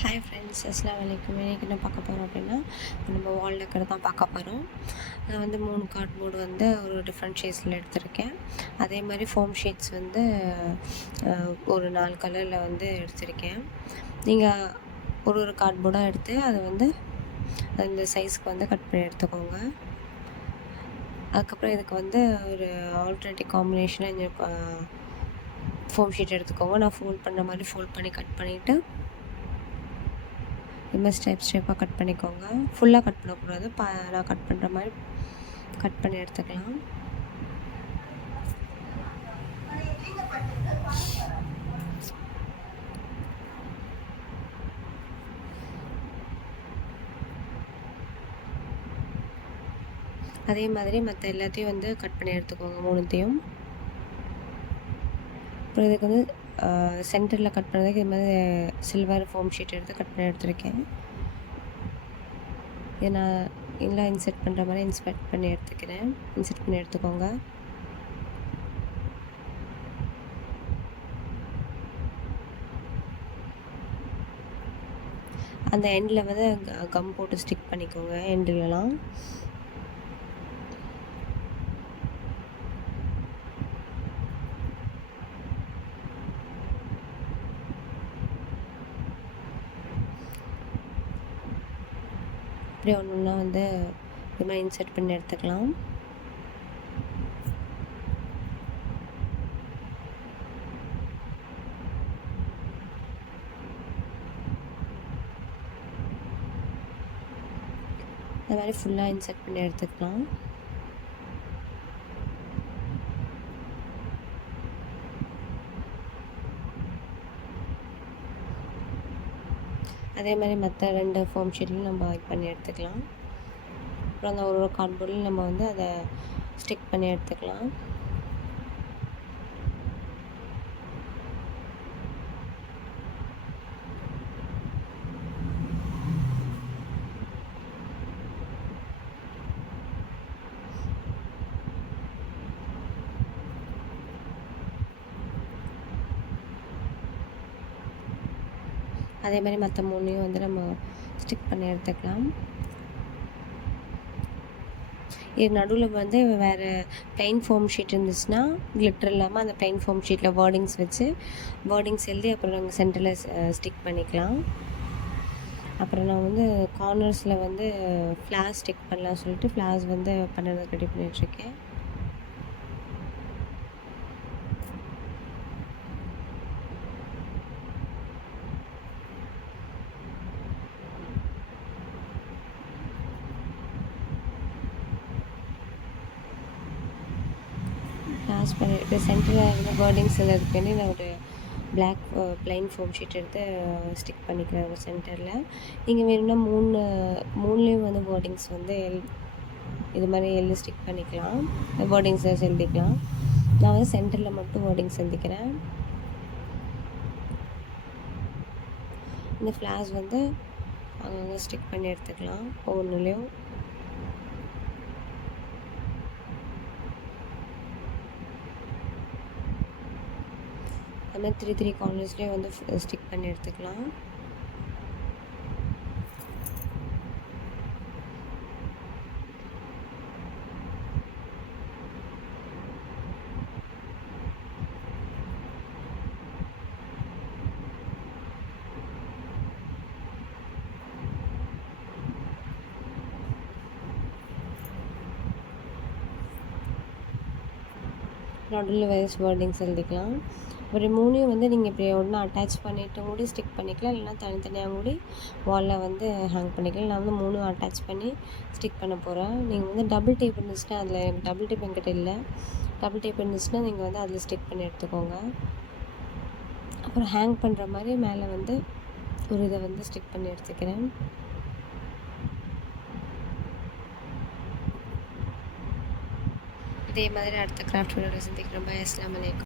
Hi friends, அஸ்ஸலாமு அலைக்கும். இன்றைக்கி என்ன பார்க்க போகிறோம் அப்படின்னா, நம்ம வால் டெக்கர் தான் பார்க்க போகிறோம். நான் வந்து 3 கார்ட்போர்டு வந்து ஒரு டிஃப்ரெண்ட் ஷேட்ஸில் எடுத்திருக்கேன். அதே மாதிரி ஃபோம் ஷீட்ஸ் வந்து ஒரு 4 கலரில் வந்து எடுத்திருக்கேன். நீங்கள் ஒரு கார்ட்போர்டாக எடுத்து அதை வந்து அந்த சைஸ்க்கு வந்து கட் பண்ணி எடுத்துக்கோங்க. அதுக்கப்புறம் இதுக்கு வந்து ஒரு ஆல்டர்னேட்டிவ் காம்பினேஷனாக இந்த ஃபோம் ஷீட் எடுத்துக்கோங்க. நான் ஃபோல்ட் பண்ணுற மாதிரி ஃபோல்ட் பண்ணி கட் பண்ணிவிட்டு இது மாதிரி ஸ்டெப்பாக கட் பண்ணிக்கோங்க. ஃபுல்லாக கட் பண்ணக்கூடாது. நான் கட் பண்ணுற மாதிரி கட் பண்ணி எடுத்துக்கலாம். அதே மாதிரி மற்ற எல்லாத்தையும் வந்து கட் பண்ணி எடுத்துக்கோங்க, 3த்தையும். அப்புறம் இதுக்கு வந்து சென்டரில் கட் பண்ணுறதுக்கு இது மாதிரி சில்வர் ஃபோம் ஷீட் எடுத்து கட் பண்ணி எடுத்துருக்கேன். இதை நான் எல்லாம் இன்செர்ட் பண்ணுற மாதிரி இன்செர்ட் பண்ணி எடுத்துக்கோங்க. அந்த எண்டில் வந்து கம் போட்டு ஸ்டிக் பண்ணிக்கோங்க, எண்டுலலாம். அப்படியே ஒன்று வந்து இது மாதிரி இன்செர்ட் பண்ணி எடுத்துக்கலாம். இந்த மாதிரி ஃபுல்லாக இன்செர்ட் பண்ணி எடுத்துக்கலாம். அதே மாதிரி மற்ற 2 ஃபோம் ஷீட்லையும் நம்ம இது பண்ணி எடுத்துக்கலாம். அப்புறம் அந்த ஒரு கார்ட்போர்ட்லையும் நம்ம வந்து அதை ஸ்டிக் பண்ணி எடுத்துக்கலாம். அதே மாதிரி மற்ற 3ஐயும் வந்து நம்ம ஸ்டிக் பண்ணி எடுத்துக்கலாம். இது நடுவில் வந்து வேறு ப்ளைன் ஃபோம் ஷீட் இருந்துச்சுன்னா கிளிட்டர் இல்லாமல் அந்த ப்ளைன் ஃபோம் ஷீட்டில் வேர்டிங்ஸ் வச்சு வேர்டிங்ஸ் எழுதி அப்புறம் நாங்கள் சென்டரில் ஸ்டிக் பண்ணிக்கலாம். அப்புறம் நான் வந்து கார்னர்ஸில் வந்து ஃப்ளார்ஸ் ஸ்டிக் பண்ணலாம் சொல்லிட்டு ஃப்ளார்ஸ் வந்து பண்ணுறது ரெடி பண்ணிகிட்ருக்கேன். ஃப்ளார்ஸ் பண்ணிட்டு சென்டரில் வந்து வேர்டிங்ஸ் எழுதுறதுக்கு வேண்டி நான் ஒரு பிளாக் ப்ளைன் ஃபோம் ஷீட் எடுத்து ஸ்டிக் பண்ணிக்கிறேன் ஒரு சென்டரில். நீங்கள் வேணும்னா 3லேயும் வந்து வேர்டிங்ஸ் வந்து இது மாதிரி எழுதி ஸ்டிக் பண்ணிக்கலாம். வேர்டிங்ஸ் எழுதிக்கலாம். நான் வந்து சென்டரில் மட்டும் வேர்டிங்ஸ் எழுதிக்கிறேன். இந்த ஃப்ளார்ஸ் வந்து அங்கங்கே ஸ்டிக் பண்ணி எடுத்துக்கலாம் ஒவ்வொன்றுலேயும். அது மாதிரி 3 கார்னர்ஸ்லேயும் வந்து ஸ்டிக் பண்ணி எடுத்துக்கலாம். நடுவில் வேறு வேர்டிங்ஸ் எழுதிக்கலாம். ஒரு 3ஐயும் வந்து நீங்கள் இப்படி ஒன்றா அட்டாச் பண்ணிவிட்டு கூட ஸ்டிக் பண்ணிக்கலாம், இல்லைனா தனித்தனியாக கூட வாலில் வந்து ஹேங் பண்ணிக்கலாம். நான் வந்து 3 அட்டாச் பண்ணி ஸ்டிக் பண்ண போகிறேன். நீங்கள் வந்து டபுள் டேப் இருந்துச்சுன்னா அதில் எனக்கு டபுள் டேப் என்கிட்ட இல்லை. டபுள் டேப் இருந்துச்சுன்னா நீங்கள் வந்து அதில் ஸ்டிக் பண்ணி எடுத்துக்கோங்க. அப்புறம் ஹேங் பண்ணுற மாதிரி மேலே வந்து ஒரு இதை வந்து ஸ்டிக் பண்ணி எடுத்துக்கிறேன். இதே மாதிரி அடுத்த கிராஃப்ட் வீடியோவில் சந்திக்கிறோம். பாய், அஸ்ஸலாமு அலைக்கும்.